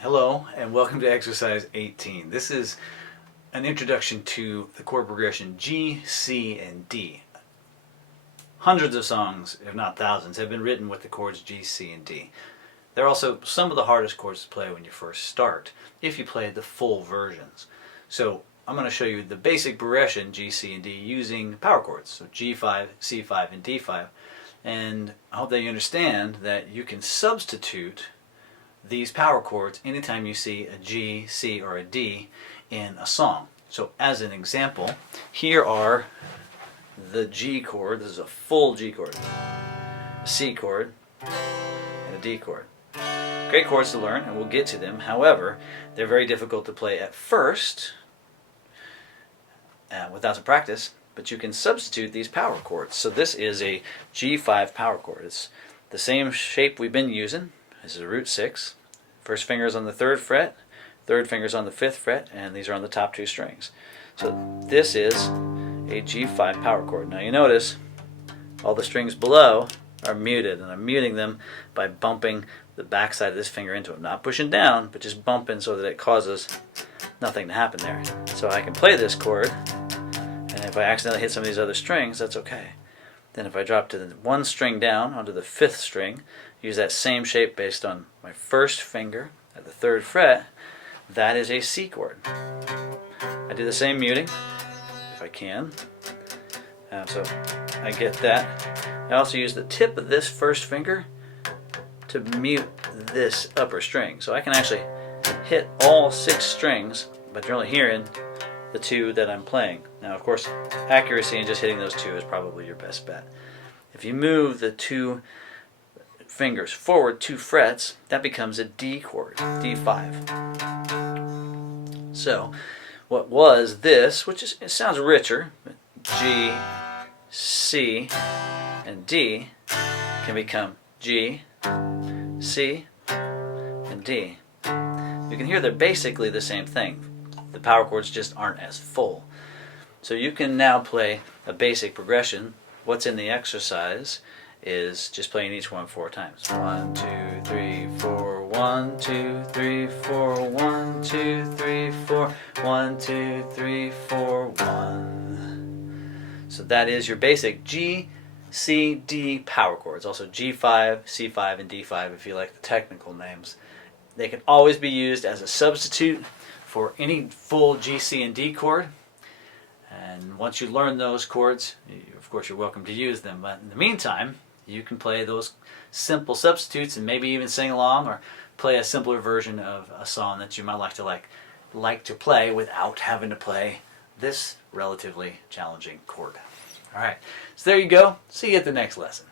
Hello and welcome to exercise 18. This is an introduction to the chord progression G, C, and D. Hundreds of songs, if not thousands, have been written with the chords G, C, and D. They're also some of the hardest chords to play when you first start, if you play the full versions. So I'm going to show you the basic progression G, C, and D using power chords. So G5, C5, and D5. And I hope that you understand that you can substitute these power chords anytime you see a G, C, or a D in a song. So as an example, here are the G chord. This is a full G chord, a C chord, and a D chord. Great chords to learn, and we'll get to them. However, they're very difficult to play at first without some practice, but you can substitute these power chords. So this is a G5 power chord. It's the same shape we've been using. This is a root 6. First finger is on the 3rd fret, third finger is on the 5th fret, and these are on the top 2 strings. So this is a G5 power chord. Now you notice all the strings below are muted, and I'm muting them by bumping the back side of this finger into them. Not pushing down, but just bumping so that it causes nothing to happen there. So I can play this chord, and if I accidentally hit some of these other strings, that's okay. Then if I drop to the 1 string down onto the 5th string, use that same shape based on my 1st finger at the 3rd fret, that is a C chord. I do the same muting if I can. So I get that. I also use the tip of this 1st finger to mute this upper string. So I can actually hit all 6 strings, but you're only hearing the 2 that I'm playing. Now of course, accuracy in just hitting those 2 is probably your best bet. If you move the 2 fingers forward 2 frets, that becomes a D chord, D5. So what was this, which is, it sounds richer, G, C, and D can become G, C, and D. You can hear they're basically the same thing. The power chords just aren't as full. So you can now play a basic progression. What's in the exercise is just playing each one 4 times. 1, 2, 3, 4, 1, 2, 3, 4, 1, 2, 3, 4, 1, 2, 3, 4, 1. So that is your basic G, C, D power chords. Also G5, C5, and D5 if you like the technical names. They can always be used as a substitute for any full G, C, and D chord. And once you learn those chords, of course you're welcome to use them. But in the meantime, you can play those simple substitutes and maybe even sing along or play a simpler version of a song that you might like to play without having to play this relatively challenging chord. Alright, so there you go. See you at the next lesson.